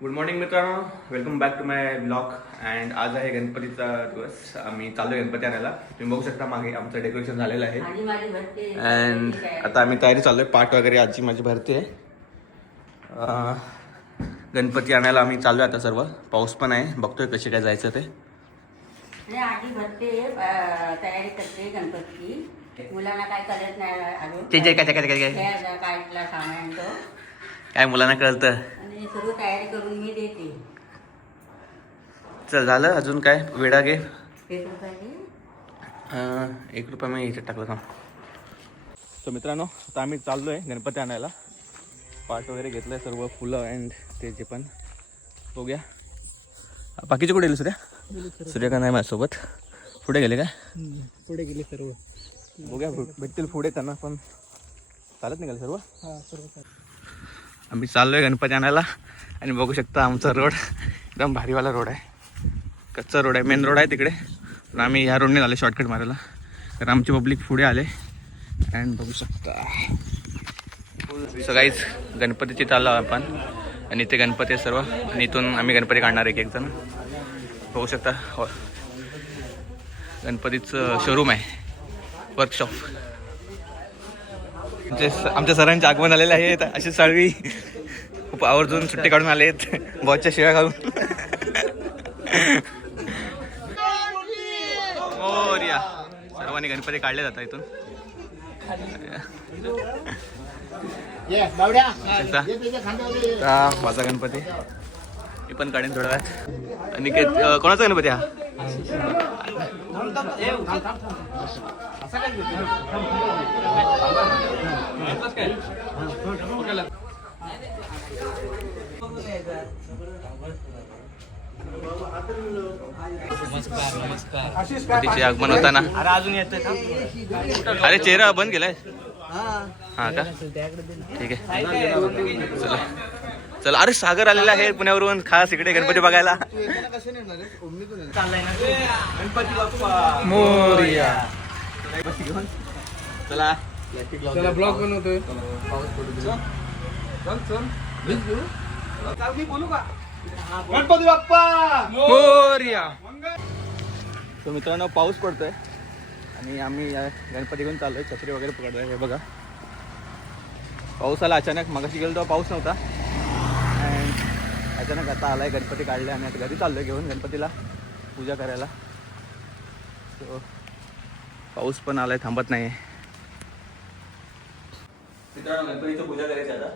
Good morning मित्रांनो, welcome back to my blog. And आज आहे गणपतीचा दिवस. आम्ही चालू गणपती आणायला. तुम्ही बघू शकता मागे आमचं डेकोरेशन झालेलं आहे. अँड आता आम्ही तयारी चालू आहे. पाठ वगैरे आजी माझी भरते आहे. गणपती आणायला आम्ही चालू आहे आता सर्व. पाऊस पण आहे, बघतोय कशी काय जायचं ते. आजी भरते तयारी करते गणपती. मुलांना काय कळत नाही अजून. काय सामान तो काय मुलांना कळतं. आणि सर्व तयारी करून मी देते. चल झालं, अजून काय वेडा घे. 1 रुपया घे. 1 रुपया मी इथे टाकलं का. तर मित्रांनो, आता आम्ही चाललो आहे गणपती आणायला. पाट वगैरे घेतलं आहे, सर्व फुलं अँड ते जे पण बघूया. बाकीचे कुठे गेले? सूर्य का नाही माझ्यासोबत. पुढे गेले काय? पुढे गेले सर्व. बघूया भेटतील पुढे त्यांना, पण चालत नाही का सर्व. आम्ही चाललो आहे गणपती आणायला आणि बघू शकता आमचा रोड एकदम भारीवाला रोड आहे. कच्चा रोड आहे, मेन रोड आहे तिकडे, पण आम्ही ह्या रोडने आले शॉर्टकट मारायला. तर आमची पब्लिक पुढे आले अँड बघू शकता सगळीच गणपतीची चाललो आपण. आणि इथे गणपती आहे सर्व, आणि इथून आम्ही गणपती काढणार एक जण. बघू शकता गणपतीचं शोरूम आहे, वर्कशॉप. आमच्या सरांचे आगमन आलेले आहेत. अशी साळवी खूप आवर्जून सुट्टी काढून आले आहेत, बॉसच्या शिव्या घालून. मोरया. सर्वांनी गणपती काढले जातात इथून. माझा गणपती मी पण काढेन थोड्या वेळात. आणि कोणाचा गणपती हा? तिचे आगमन होताना. अरे अजून येतोय. अरे चेहरा बंद केलाय. हा का, ठीक आहे. चला चला. अरे सागर आलेला आहे पुण्यावरून खास इकडे गणपती बघायला. गणपती बाप्पा मोरया. चला चला ब्लॉग बनवतोय. गणपती बाप्पा मोरया. तो मित्रांनो, पाऊस पडतोय आणि आम्ही गणपती घेऊन चाललोय. छत्री वगैरे पकडतोय. हे बघा, पाऊस आला अचानक. मगाशी गेलो तेव्हा पाऊस नव्हता अँड अचानक आता आलाय. गणपती काढले आणि आता घरी चाललोय घेऊन गणपतीला पूजा करायला. सो पाऊस पण आलाय, थांबत नाही. मित्रांनो, गणपतीची पूजा करायची आता.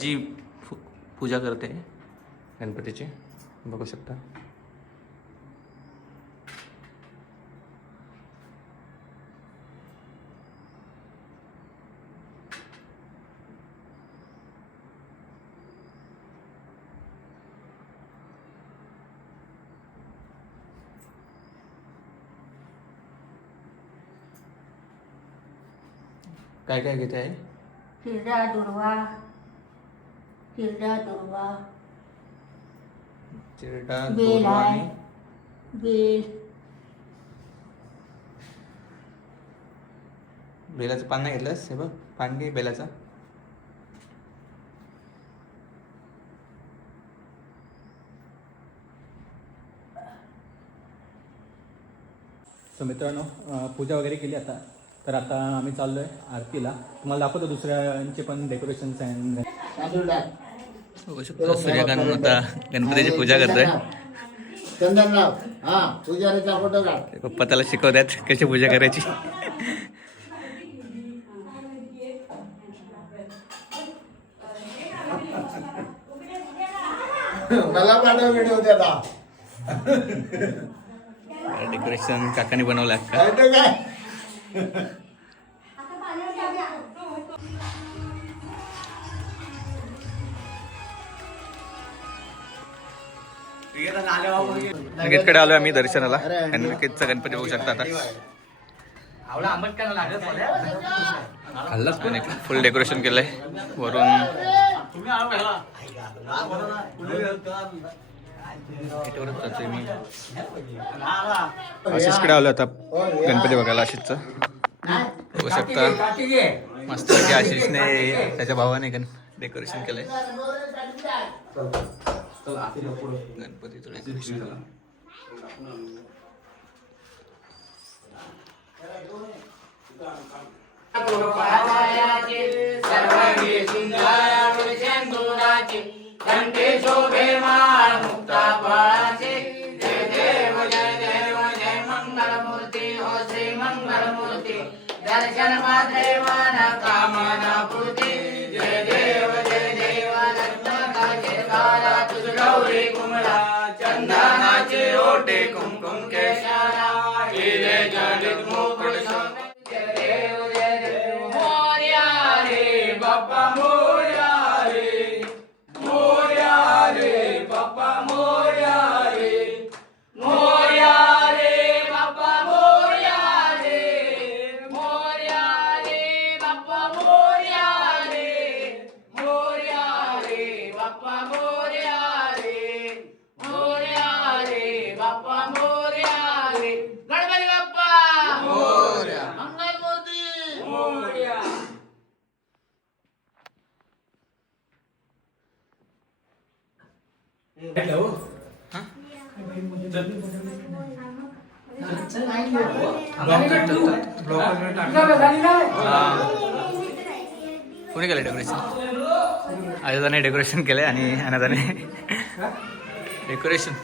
जी पूजा करते गणपतीची, बघू शकता. काय काय घेते आहे? हिरडा दुर्वा, हिरडा दुर्वा, चिरडा, बेल दोडवा आहे, आणि बेल, बेलाचं पान नाही घेतलंस? हे बघ, पान घे बेलाचा. तर मित्रांनो, पूजा वगैरे केली आता. तर आता आम्ही चाललोय आरतीला. तुम्हाला दाखवतो दुसऱ्यांचे पण डेकोरेशन्स आहे. बघू शकतो सूर्यकांत आता गणपतीची पूजा करतोय. चंदनराव, हा पुजारीचा फोटो काढ. पप्पा त्याला शिकवतात कशी पूजा करायची. मला पाठव व्हिडिओ त्याला. डेकोरेशन काकाने बनवलं का? कळतं काय? अनिकेतकडे आलोय आम्ही दर्शनाला. अनिकेतचा गणपती बघू शकता आता. आणि फुल डेकोरेशन केलंय वरून. आशिषकडे आलो आता गणपती बघायला. आशिषचं बघू शकता मस्त की आशिषने त्याच्या भावाने डेकोरेशन केलंय गणपतीचं डेकोरेशन. दर्शन मात्रे मन कामना पूर्ती. जय देव लक्ष्मणाचे तुझ गौरी कुमला. चंदनाचे ओटे कुमकुम केशरा. हिरे जडित मुकुट शोभे. जय देव मोरया रे बाप्पा मोरया रे. मोरया रे बाप्पा मोरया रे. मोरया रे बाप्पा मोरया रे. मोरया रे बाप्पा मोरया रे. मोरया रे बाप्पा मोरया रे. मोरया रे बाप्पा मोरया रे. गणपती बाप्पा मोरया. मंगलमूर्ती मोरया. कोणी केलं डेकोरेशन? आयोजाने डेकोरेशन केलंय आणि अनादाने डेकोरेशन.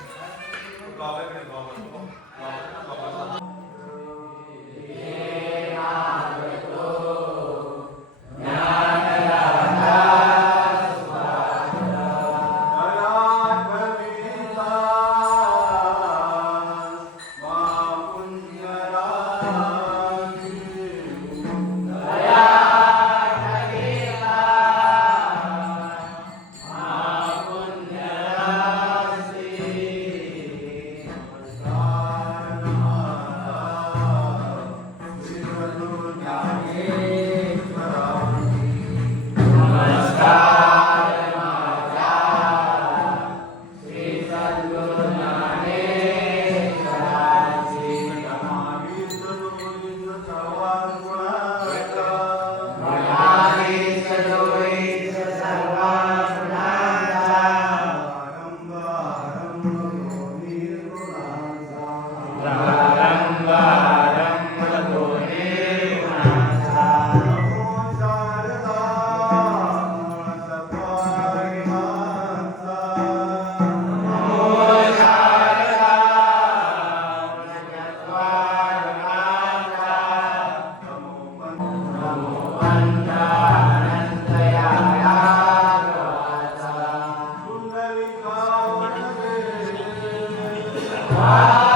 Ah!